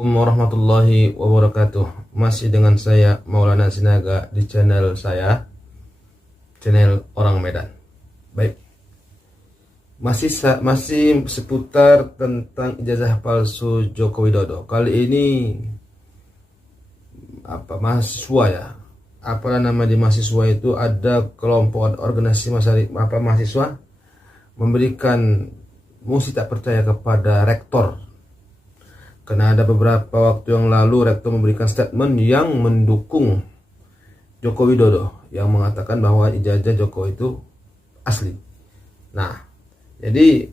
Warahmatullahi wabarakatuh. Masih dengan saya Maulana Sinaga di channel saya, channel Orang Medan. Baik, masih seputar tentang ijazah palsu Joko Widodo. Kali ini mahasiswa ya, nama di mahasiswa itu ada kelompok organisasi mahasiswa memberikan mosi tak percaya kepada rektor. Karena ada beberapa waktu yang lalu rektor memberikan statement yang mendukung Joko Widodo, yang mengatakan bahwa ijazah Joko itu asli. Nah, jadi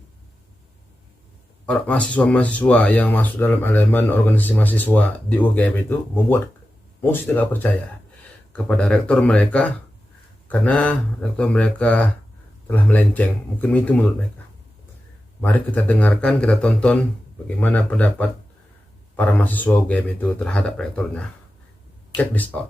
mahasiswa yang masuk dalam elemen organisasi mahasiswa di UGM itu membuat mosi tidak percaya kepada rektor mereka karena rektor mereka telah melenceng. Mungkin itu menurut mereka. Mari kita dengarkan, kita tonton bagaimana pendapat para mahasiswa UGM itu terhadap rektornya. Check this out.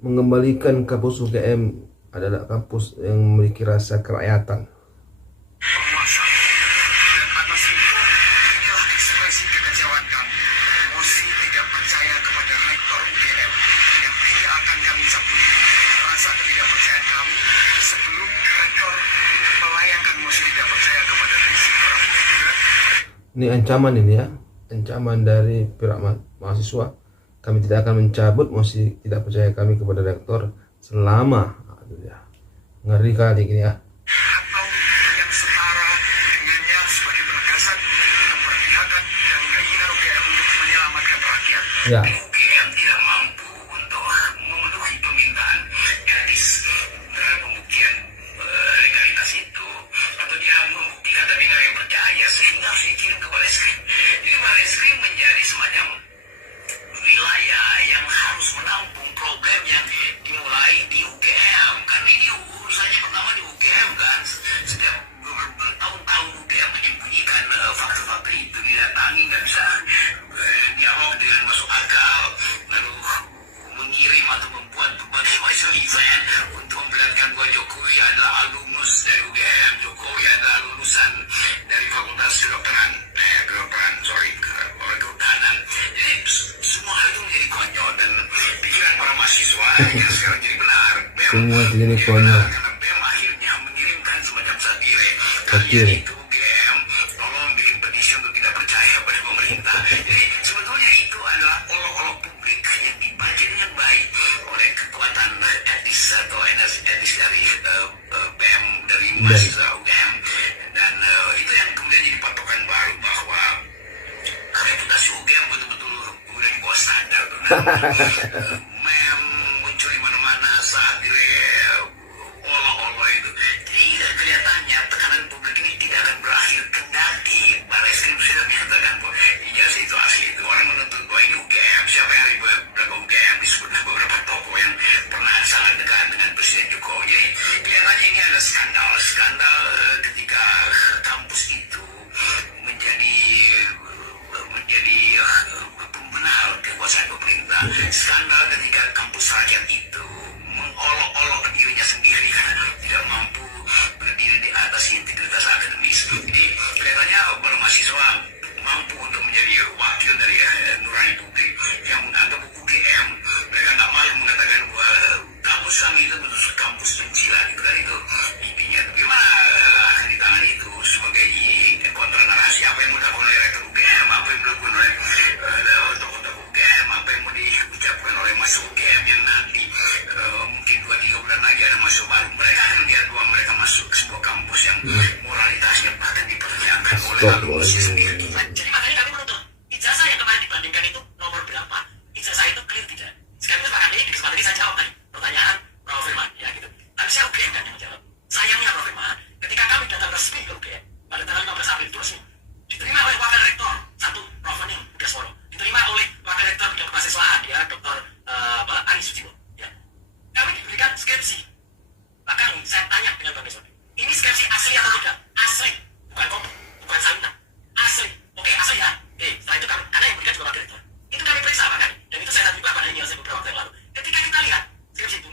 Mengembalikan kampus UGM adalah kampus yang memiliki rasa kerakyatan. Ini ancaman ini ya, ancaman dari pihak mahasiswa. Kami tidak akan mencabut mosi tidak percaya kami kepada rektor selama ya. Ngeri kali gini ya. Atau yang setara dengannya sebagai penegasan memperlihatkan dan keinginan UGM untuk menyelamatkan rakyat. Ya. UGM tidak mampu untuk memenuhi permintaan etis dalam pembuktian legalitas itu, atau dia membuktikan tapi nggak yang percaya, sehingga harus dikirim ke Barreskrim. Jadi Barreskrim menjadi semacam wilayah yang harus menampung problem yang dimulai di UGM. Kan ini urusannya pertama di UGM kan. Setiap bertahun-tahun UGM menyembunyikan fakta-fakta itu, didatangi nggak bisa dialog dengan masuk akal, lalu mengirim atau membuat berbagai macam event untuk memperlihatkan bahwa Jokowi adalah alumnus dari UGM, Jokowi adalah lulusan dari Fakultas Kedokteran, Kehutanan. Jadi semua hal itu menjadi konyol, dan pikiran para mahasiswa yang sekarang jadi benar. Semua jadi konyol. Karena BEM akhirnya mengirimkan semacam satire. Satire. Kalian itu UGM, tolong bikin petisi untuk tidak percaya pada pemerintah. Jadi sebetulnya itu adalah olok-olok publik yang dibaca dengan baik oleh kekuatan etis atau energi etis dari BEM, dari mahasiswa UGM. Dan itu yang kemudian jadi patokan baru bahwa reputasi UGM betul-betul udah di bawah standar tuh. Mem muncul di mana-mana saat olok-olok itu. Jadi kelihatannya tekanan publik ini tidak akan berakhir kendati Barreskrim sudah menyatakan bahwa ijazah itu asli. Itu orang menuntut bahwa ini UGM. Siapa yang beragam UGM disebut beberapa tokoh yang pernah sangat dekat dengan Presiden Jokowi. Jadi kelihatannya ini adalah skandal ketika kampus itu menjadi pembenar kekuasaan pemerintah. Skandal ketika kampus rakyat itu mengolok-olok dirinya sendiri karena tidak mampu berdiri di atas integritas akademis. Jadi kelihatannya para mahasiswa mampu untuk menjadi wakil dari nurani publik yang menganggap UGM. Mereka nggak malu mengatakan bahwa kampus kami itu betul kampus pencilan itu, kan itu intinya. Gimana akan ditangani itu sebagai kontra narasi? Apa yang mau dilakukan oleh rektor UGM, apa yang dilakukan oleh tokoh-tokoh UGM, apa yang mau diucapkan oleh mahasiswa UGM yang nanti mungkin 2-3 bulan lagi ada mahasiswa baru. Mereka akan lihat bahwa mereka masuk ke sebuah kampus yang moralitasnya bahkan dipertanyakan oleh alumnus sendiri. Jadi makanya kami menuntut ijazah yang kemarin dibandingkan itu nomor berapa? Ijazah itu clear tidak? Sekarang Pak Kami di kesempatan ini saya jawab tadi pertanyaan Prof. Firman ya gitu. Tapi saya UGM kan yang menjawab. Sayangnya Prof. Firman, ketika kami datang resmi ke UGM pada tanggal 15 April itu resmi diterima oleh Wakil Rektor 1 Prof. Aning Budiasworo, diterima oleh Wakil Rektor Bidang Kemahasiswaan ya Dr. Ani Sujimo ya. Kami diberikan skripsi. Bahkan saya tanya dengan Bang Besok, ini skripsi asli atau tidak? Asli, bukan kopi, bukan salinan. Asli, oke asli ya. Setelah itu kami, karena yang berikan juga Wakil Rektor. Itu kami periksa bahkan, dan itu saya tadi juga pada email saya beberapa waktu yang lalu. Ketika kita lihat skripsi itu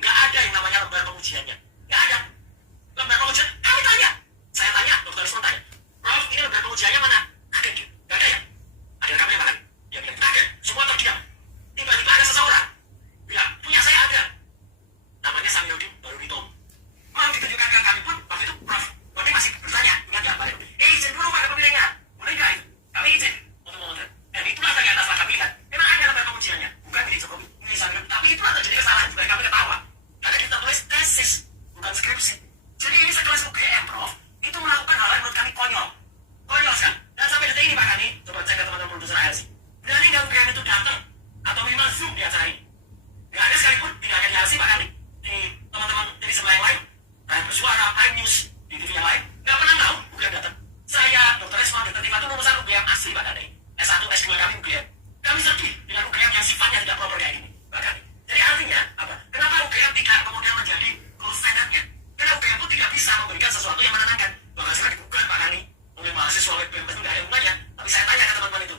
Prime News di TV yang lain, nggak pernah tahu UGM datang. Saya, Dr. Resma, Dr. Tiva itu lulusan UGM asli Pak Kade. S1, S2 kami UGM. Kami sedih dengan UGM yang sifatnya tidak proper kayak gini, Pak Kade. Jadi artinya apa? Kenapa UGM tidak kemudian menjadi gold standardnya? Karena UGM itu tidak bisa memberikan sesuatu yang menenangkan. Bahkan saya digugat Pak Kani, oleh mahasiswa UGM itu nggak ada gunanya. Tapi saya tanya ke teman-teman itu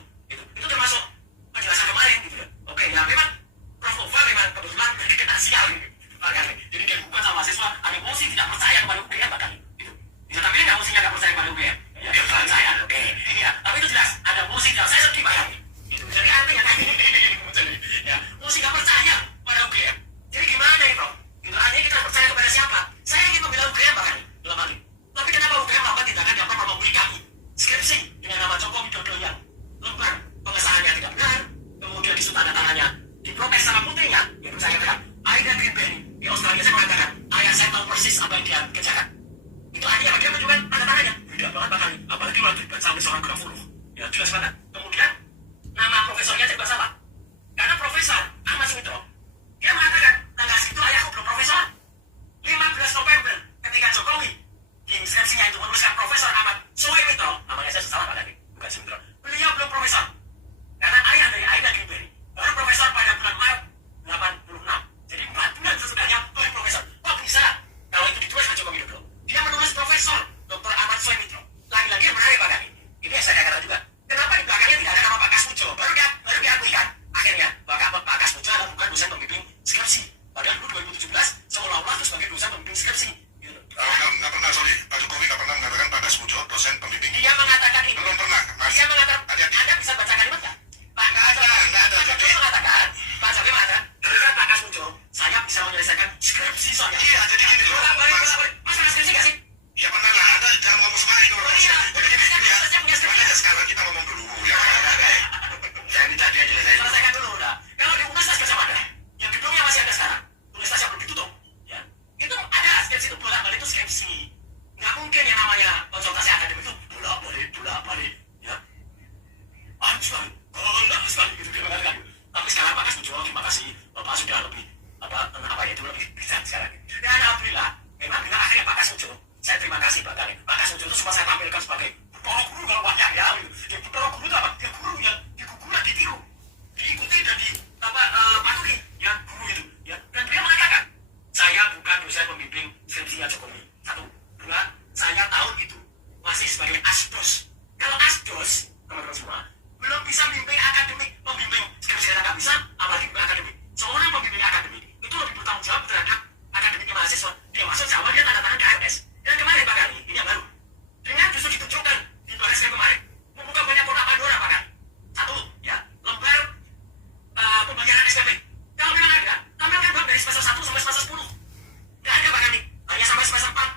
termasuk penjelasan kemarin gitu ya. Oke, ya memang Prof. Nova memang kebetulan berkaitan sial gitu, Pak Kani. Jadi dia digugat sama mahasiswa, ada emosi tidak percaya kepada UGM Pak Kani. Gitu. Ya, tapi nggak mestinya nggak percaya kepada UGM. Ya, dia percaya, oke. Ya, tapi itu jelas ada emosi tidak. Saya sedih Pak Kani. Gitu. Jadi artinya kan, ya, emosi nggak percaya pada UGM. Jadi gimana ini, Prof? Gitu, artinya kita percaya kepada siapa? Saya ingin membela UGM Pak Kani, dalam hal ini. Tapi kenapa UGM melakukan tindakan yang pertama memberi kami skripsi dengan nama Joko Widodo yang lembar pengesahannya tidak benar, kemudian di tanda tangannya diprotes sama putrinya, yaitu saya katakan Aida Greenberry di Australia. Saya mengatakan ayah saya tahu persis apa yang dia kerjakan. Itu artinya dia menunjukkan tanda tangannya tidak banget Pak Kani, apalagi waktu dibaca oleh seorang grafologi. Ya jelas banget. Kemudian nama profesornya juga salah, karena Profesor Ahmad Sumitro dia mengatakan tanggal segitu ayahku belum profesor. 15 November ketika Jokowi di skripsinya itu menuliskan Profesor Ahmad Sumitro, namanya saya salah Pak Kani, bukan Sumitro. Beliau belum profesor, karena ayah dari Aida Greenberry baru profesor pada bulan Maret 86. Jadi 4 bulan sesudahnya baru profesor. Kok bisa? Kalau itu ditulis ke Joko Widodo, dia menulis Profesor Dr. Ahmad Sumitro. Lagi-lagi yang menarik Pak Kani. Ini yang saya katakan juga. Kenapa di belakangnya tidak ada nama Pak Kasmujo? Baru diakui kan? Akhirnya Pak Kasmujo adalah bukan dosen pembimbing skripsi. Padahal dulu 2017 seolah-olah itu sebagai dosen pembimbing skripsi. Gitu. Nggak pernah, sorry. Pak Jokowi nggak pernah mengatakan Pak Kasmujo dosen pembimbing. Dia mengatakan itu. Belum pernah, Mas. Dia mengatakan, Hati-hati. Anda bisa baca kalimat nggak? Pak Nggak ada. Jokowi mengatakan, dengan Pak Kasmujo, saya bisa menyelesaikan skripsi soalnya. Iya, jadi gini. Boleh. Mas pernah skripsi nggak sih? Ya pernah lah, ada jangan ngomong sembarangan itu orang. Iya, Jadi gini, ya. saya punya skripsi. Makanya sekarang kita ngomong dulu, ya. Saya minta dia jelasin. Selesaikan dulu udah. Kalau di Universitas Gajah Mada, yang gedungnya masih ada sekarang, universitasnya belum ditutup, ya. Itu ada skripsi itu bolak-balik itu skripsi. Nggak mungkin yang namanya konsultasi akademik itu bolak-balik, ya. Anjir sekali gitu dia mengatakan. Tapi sekarang Pak Kasmujo, terima kasih, Bapak sudah lebih lebih bisa sekarang. Dan alhamdulillah, memang dengan akhirnya Pak Kasmujo, saya terima kasih Pak Kani. Pak Kasmujo itu semua saya tampilkan sebagai Putoro Guru kalau banyak ya. Ya Putoro Guru itu apa? Dia guru yang diguguran, ditiru, diikuti dan patuhi, ya guru itu. Ya. Dan dia mengatakan, saya bukan dosen pembimbing skripsinya Jokowi. 1, 2, saya tahun itu masih sebagai asdos. Kalau asdos, teman-teman semua, belum bisa membimbing akademik, membimbing skripsi nggak bisa, apalagi bukan akademik. Seorang pembimbing akademik itu lebih bertanggung jawab terhadap akademiknya mahasiswa. Dia masuk Jawa, dia tanda tangan KRS. Dan kemarin Pak Kani, ini yang baru, dengan justru ditunjukkan di Baris kemarin, membuka banyak kotak Pandora Pak Kani. 1, ya, lembar pembayaran SPP. Kalau memang ada, tampilkan bang dari semester 1 sampai semester 10. Nggak ada Pak Kani, hanya sampai semester 4.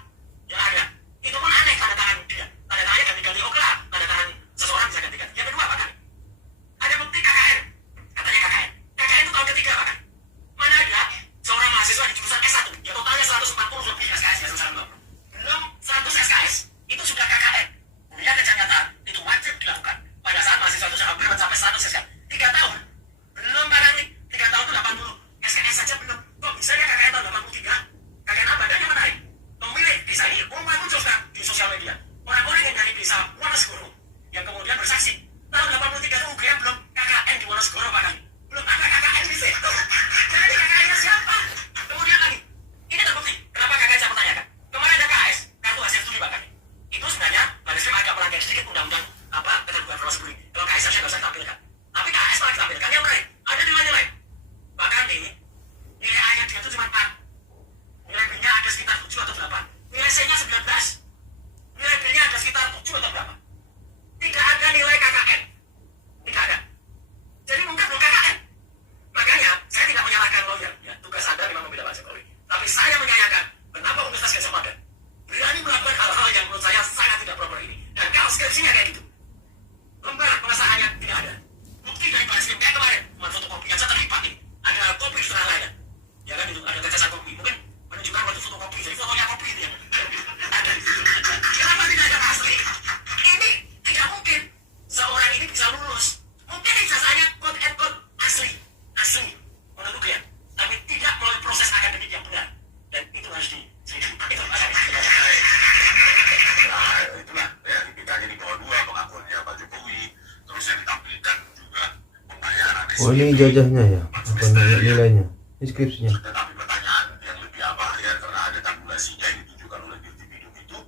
Oh, ini ijazahnya ya, apa nilainya, deskripsinya. Tetapi pertanyaan yang lebih apa ya, karena ada tabulasinya yang ditunjukkan oleh Dirtipidum itu,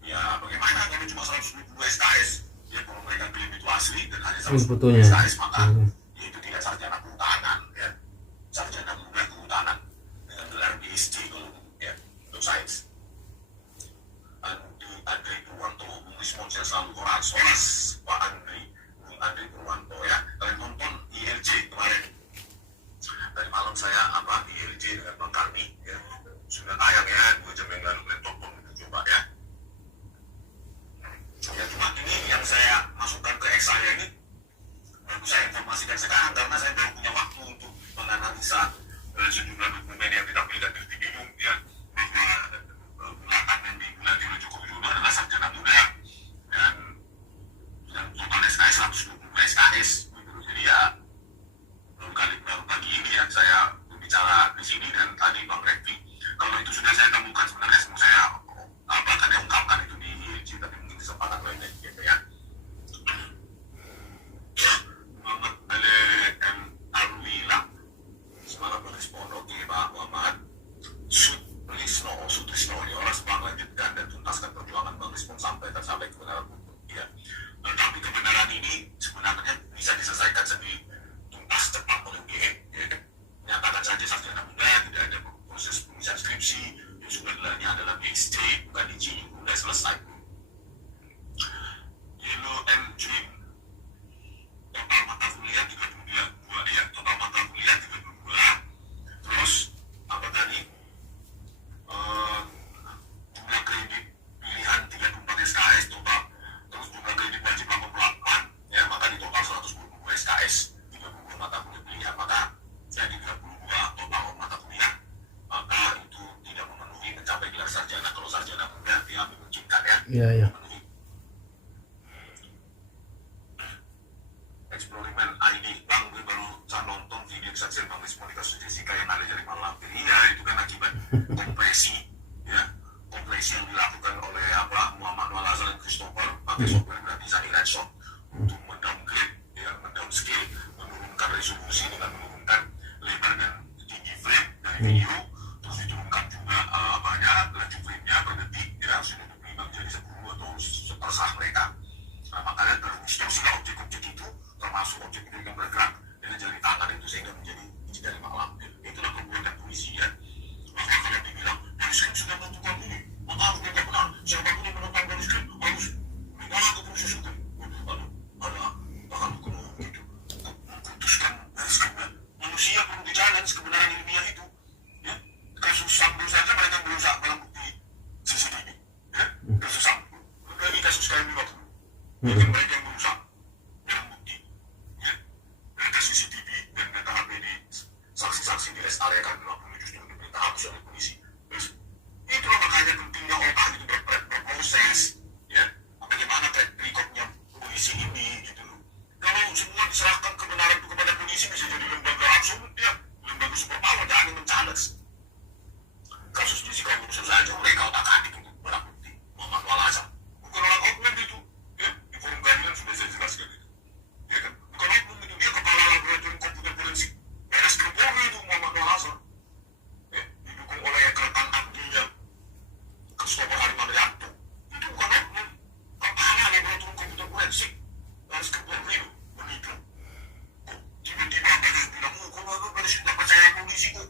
ya bagaimana kalau cuma 122 SKS, ya kalau mereka klaim itu asli dan hanya Fotonya. 122 SKS, maka ya itu tidak sarjana kehutanan, ya sarjana muda kehutanan dengan gelar PhD kalau ya untuk sains. Andri Purwanto hubungi sponsor selalu koran Solas, Pak Andri Purwanto ya. Kalian nonton ILJ kemarin. Tadi malam saya ILJ dengan Bang Karni ya. Sudah tayang ya 2 jam yang lalu, kalian tonton itu coba ya. Ya cuma ini yang saya masukkan ke X saya ini baru saya informasikan sekarang karena saya baru punya waktu untuk menganalisa sejumlah dokumen yang ditampilkan di Dirtipidum ya, bahwa belakangan di bulan Juli Joko Widodo adalah sarjana muda dan total SKS 120 SKS gitu. Jadi ya baru pagi ini ya saya berbicara di sini, dan tadi Bang Refli kalau itu sudah saya temukan sebenarnya semua saya akan diungkapkan itu di ILC, tapi mungkin kesempatan lainnya gitu ya. Muhammad Ale M. Arwila semangat merespon. Oke Pak Muhammad Sutrisno ini orang sebang lanjutkan dan tuntaskan perjuangan Bang Respon sampai kebenaran hukum ya. Tapi kebenaran ini sebenarnya bisa diselesaikan sendiri tuntas cepat oleh UGM ya. Nyatakan saja sarjana muda, tidak ada proses penulisan skripsi, yang sudah gelarnya adalah PhD bukan IGU, sudah selesai. Yellow and Dream total mata kuliah 32 ya, total mata kuliah 32. Terus apa tadi, jumlah kredit pilihan 34 SKS total, terus jumlah kredit wajib 88 ya, maka di total 122 SKS, 32 mata kuliah pilihan, maka jadi 32 total mata kuliah, maka itu tidak memenuhi mencapai gelar sarjana. Kalau sarjana muda dia memungkinkan ya. Iya. Eksperimen ID Bang, gue baru saya nonton video kesaksian Bang Respon di kasus Jessica yang ada dari Malam. Iya, itu kan akibat kompresi ya, kompresi yang dilakukan oleh Muhammad Walazar dan Christopher pakai software gratisan Redshot untuk mendowngrade ya, mendownscale, menurunkan resolusi dengan menurunkan lebar dan tinggi frame dari video, terus diturunkan juga laju frame-nya per detik ya, sudah diberikan menjadi 10 atau sepersah mereka. Nah, makanya distorsilah objek-objek itu, termasuk objek itu yang bergerak dengan jari tangan itu, sehingga menjadi dari malam. Itulah perbuatan polisi ya. Maka kalau dibilang polisi sudah menentukan ini, maka harus benar benar siapapun yang menentang polisi harus dibawa ke proses hukum. Lalu ada bahkan hukum gitu, memutuskan harusnya manusia perlu di-challenge kebenaran ilmiah itu. Ya, kasus Sambo saja mereka berusaha barang bukti CCTV. Ya, kasus Sambo, lagi kasus KM 50. Mungkin mereka yang berusaha barang bukti. Ya, mereka CCTV dan mereka HP di saksi-saksi di rest area kan 50 justru diperintah hapus oleh polisi. Terus itulah makanya pentingnya otak itu berproses ya, bagaimana track recordnya polisi ini gitu loh. Kalau semua diserahkan kebenaran itu kepada polisi, bisa jadi lembaga absolut ya, lembaga superpower, jangan men-challenge. Kasus Jessica Wilson saja mereka otak-atik untuk barang bukti Muhammad Walazar, bukan orang oknum itu ya, di forum keadilan sudah saya jelaskan itu ya kan, bukan oknum itu, dia kepala laboratorium komputer forensik Baris Krim Polri itu Muhammad Walazar ya, didukung oleh rekan abdinya Christopher Harimanto, itu bukan oknum, kepala laboratorium komputer forensik Baris Krim Polri itu menipu. Kok tiba-tiba banyak bilang, kalau Baris tidak percaya polisi kok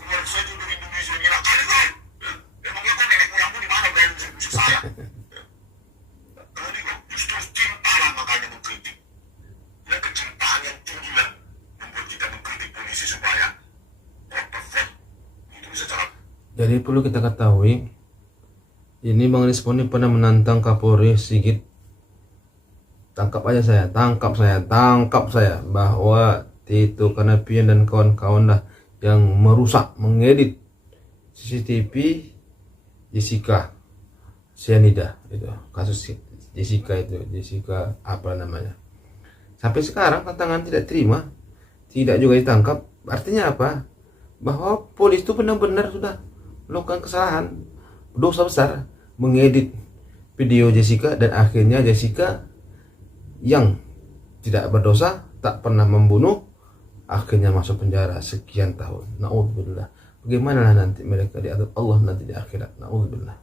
keluar saja dari Indonesia, gila kali kan ya, emangnya kan nenek moyangmu di mana berani musik saya ya. Tadi loh, justru cinta lah makanya mengkritik ya, kecintaan yang tinggi lah membuat kita mengkritik polisi supaya proper itu bisa cara. Jadi perlu kita ketahui, ini Bang Respon ini pernah menantang Kapolri Sigit, tangkap saya, bahwa Tito Karnavian dan kawan-kawan lah yang merusak, mengedit CCTV Jessica Cyanida itu, kasus Jessica itu, Jessica apa namanya. Sampai sekarang tantangan tidak terima, tidak juga ditangkap. Artinya apa? Bahwa polisi itu benar-benar sudah melakukan kesalahan, dosa besar, mengedit video Jessica, dan akhirnya Jessica yang tidak berdosa, tak pernah membunuh, akhirnya masuk penjara sekian tahun. Naudzubillah. Bagaimana nanti mereka diadab Allah nanti di akhirat? Naudzubillah.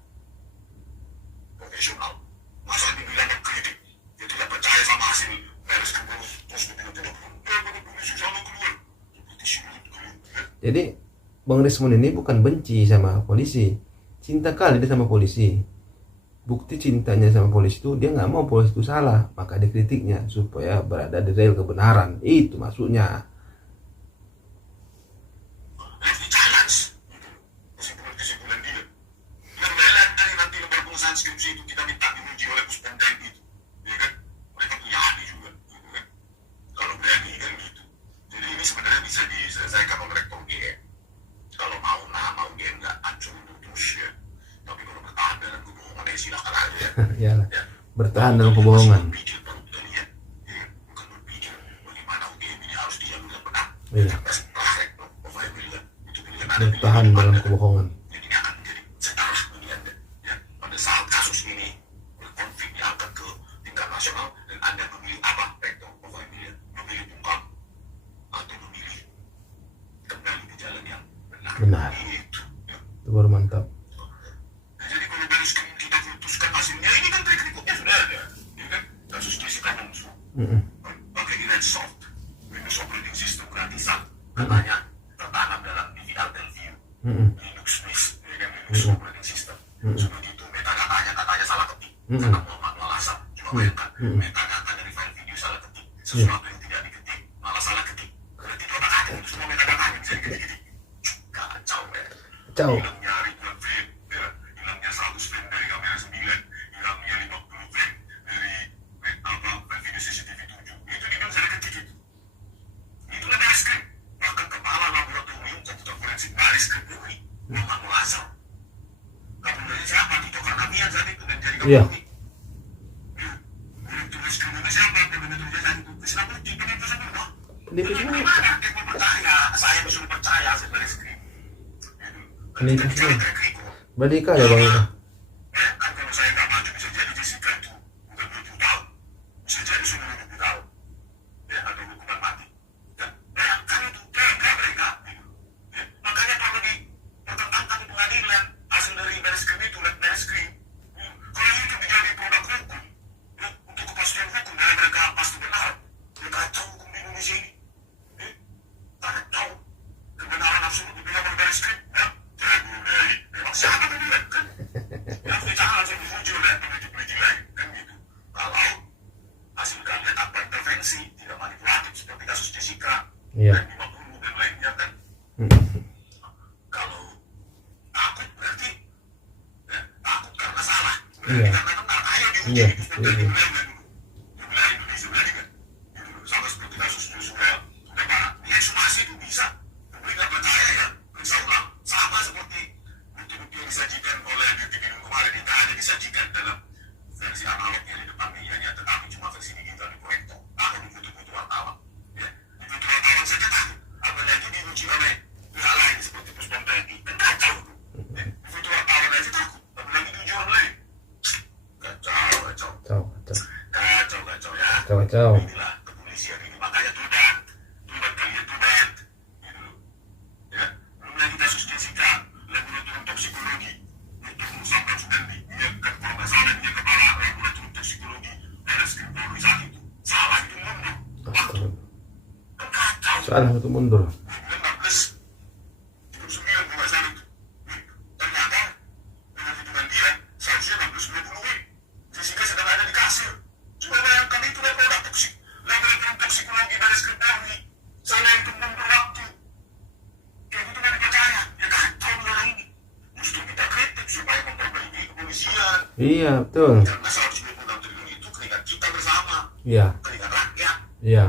Profesional. Masa dibilang mengkritik, dia tidak percaya sama hasil beres keburu, terus dibilang tidak perlu polisi selalu keluar. Seperti sulit keluar. Jadi Bang Rismon ini bukan benci sama polisi, cinta kali dia sama polisi. Bukti cintanya sama polisi itu dia nggak mau polisi itu salah, maka dikritiknya supaya berada di rel kebenaran. Itu maksudnya. Kesimpulan dia. Yang melihat dari nanti lembar pengesahan skripsi itu kita minta diuji oleh Puspom TNI itu. Ya kan? Mereka punya hati juga. Gitu kan? Kalau berani kan gitu. Jadi ini sebenarnya bisa diselesaikan oleh rektor GM. Kalau mau GM nggak hancur terus ya. Tapi kalau bertahan dalam kebohongan ya silakan aja. Ya, bertahan dalam kebohongan. Berpikir baru kita lihat. Ya, bukan berpikir bagaimana UGM ini harus dijamin dan benar. Iya. Setelah rektor pilihan itu pilihan ada Bertahan dalam kebohongan. jadi ini akan menjadi sejarah dunia ya. Pada saat kasus ini berkonflik diangkat ke tingkat nasional dan Anda memilih apa rektor pilihan memilih bungkam atau memilih kembali ke jalan yang Benar. itu ya. Itu baru mantap. Nah, jadi kalau dari screen kita putuskan hasilnya ini kan trik rekodnya sudah ada ya kan kasus Jessica Mongso pakai Redsoft Windows operating system gratisan katanya tertanam dalam DVR Telview Linux Mint ya kan Linux operating system sudah gitu metadatanya katanya salah ketik karena manual asap cuma bayangkan metadata dari file video salah ketik sesuatu yang tidak diketik malah salah ketik berarti itu otak-atik itu semua metadatanya bisa diketik kacau ya Ciao. hilangnya ribuan frame ya. Hilangnya 100 frame dari kamera 9 hilangnya 50 frame dari video CCTV 7 itu dia bisa diketik itu udah baris krim bahkan kepala laboratorium komputer forensik baris krim UI Muhammad Mulasal kamu dari siapa Tito Karnavian saat itu dan jadi Iya. kapolri tulis krim itu siapa yang tulis saat itu Krisna Putih itu semua Itu semua. gimana dia mau percaya saya disuruh percaya saya baris krim Ini bicara semua. track record Berdika ya Bang itu. kan kalau saya nggak maju bisa jadi Jessica itu bukan 20 tahun bisa jadi sudah 20 tahun ya ada hukuman mati dan bayangkan itu tega mereka gitu. Ya, makanya kalau dipertentangkan di pengadilan hasil dari baris krim itu lihat baris krim kalau itu menjadi produk hukum ya, untuk kepastian hukum dari mereka pasti benar mereka tahu hukum di Indonesia ini ya, karena tahu kebenaran absolut dibilang oleh baris krim ya memang siapa yang bilang kan yang bicara langsung dipuji oleh peneliti-peneliti lain kan gitu kalau hasil kalian tanpa intervensi tidak manipulatif seperti kasus Jessica Iya. dan 50 dan lainnya kan kalau takut berarti ya, takut karena salah berarti Iya. karena benar ayo diuji Iya, itu seperti iya. di wilayah dulu di wilayah Indonesia berarti kan gitu. Sama seperti kasus Joshua ekshumasi itu bisa publik nggak percaya ya periksa ulang sama seperti bukti-bukti yang disajikan oleh Bukti Bidung kemarin itu hanya disajikan dalam versi analognya di depan medianya tetapi cuma versi digital di proyektor atau di foto-foto wartawan ya di foto wartawan saja takut apalagi diuji oleh pihak lain seperti Puspom TNI kan kacau tuh ya, di foto wartawan aja takut apalagi diuji orang lain kacau ya Ciao. inilah kepolisian ini makanya tuban kalian tuban gitu loh ya belum lagi kasus Jessica laboratorium toksikologi Dr. Musabran Sugandi dia kan kalau nggak salah dia kepala laboratorium toksikologi Baris Krim Polri saat itu salah itu mundur waktu kan kacau Salah itu mundur. 16 39 kalau nggak salah itu ternyata dengan hitungan dia seharusnya 16 Jessica sedang ada di kasir cuma bayangkan itu produk laboratorium toksikologi Baris Krim Polri salah itu mundur waktu kayak gitu nggak dipercaya ya kacau negara ini justru kita kritik supaya memperbaiki kepolisian Iya, betul. karena 126 triliun itu keringat kita bersama Iya. keringat rakyat Iya.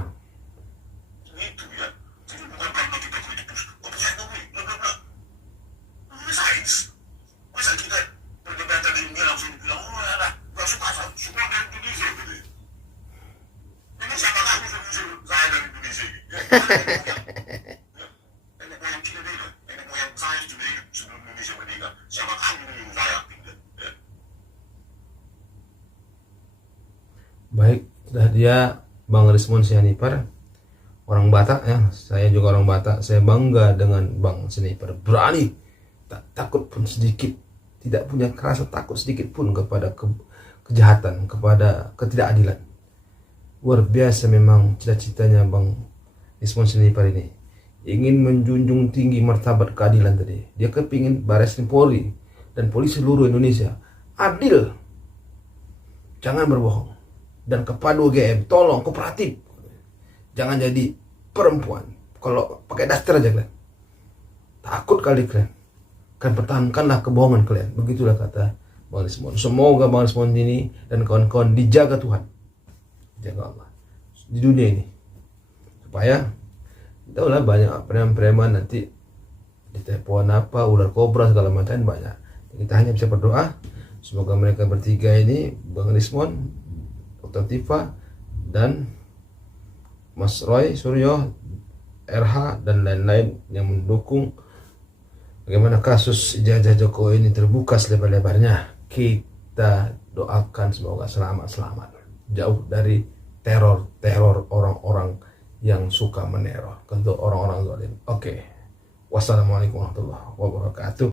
itu ya jadi bukan karena kita kritik terus saya ngomong bla bla bla ini sains masa kita perdebatan di dunia langsung dibilang oh ya nggak suka semua dari Indonesia gitu ini siapa kamu saya dari Indonesia gitu nenek moyang kita beda nenek moyang saya juga hidup sebelum Indonesia merdeka siapa kamu yang saya pindah ya. Baik, sudah dia Bang Rismon Sianipar orang Batak ya, saya juga orang Batak, saya bangga dengan Bang Sniper, berani, tak takut pun sedikit, tidak punya rasa takut sedikit pun kepada kejahatan, kepada ketidakadilan. Luar biasa memang cita-citanya Bang Desmond Sniper ini, ingin menjunjung tinggi martabat keadilan tadi. Dia kepingin Baris Krim Polri dan polisi seluruh Indonesia adil, jangan berbohong, dan kepada UGM tolong kooperatif, jangan jadi perempuan. Kalau pakai daster aja kalian, takut kali kalian, kan pertahankanlah kebohongan kalian. Begitulah kata Bang Desmond. Semoga Bang Desmond ini dan kawan-kawan dijaga Tuhan, jaga Allah di dunia ini, supaya tahulah banyak preman-preman nanti ditelepon apa, ular kobra segala macam banyak. Kita hanya bisa berdoa semoga mereka bertiga ini, Bang Desmond, Dr. Tifa, dan Mas Roy Suryo, RH, dan lain-lain yang mendukung bagaimana kasus ijazah Jokowi ini terbuka selebar-lebarnya. Kita doakan semoga selamat-selamat, jauh dari teror orang-orang yang suka meneror, untuk orang-orang zalim. Oke. Wassalamualaikum warahmatullahi wabarakatuh.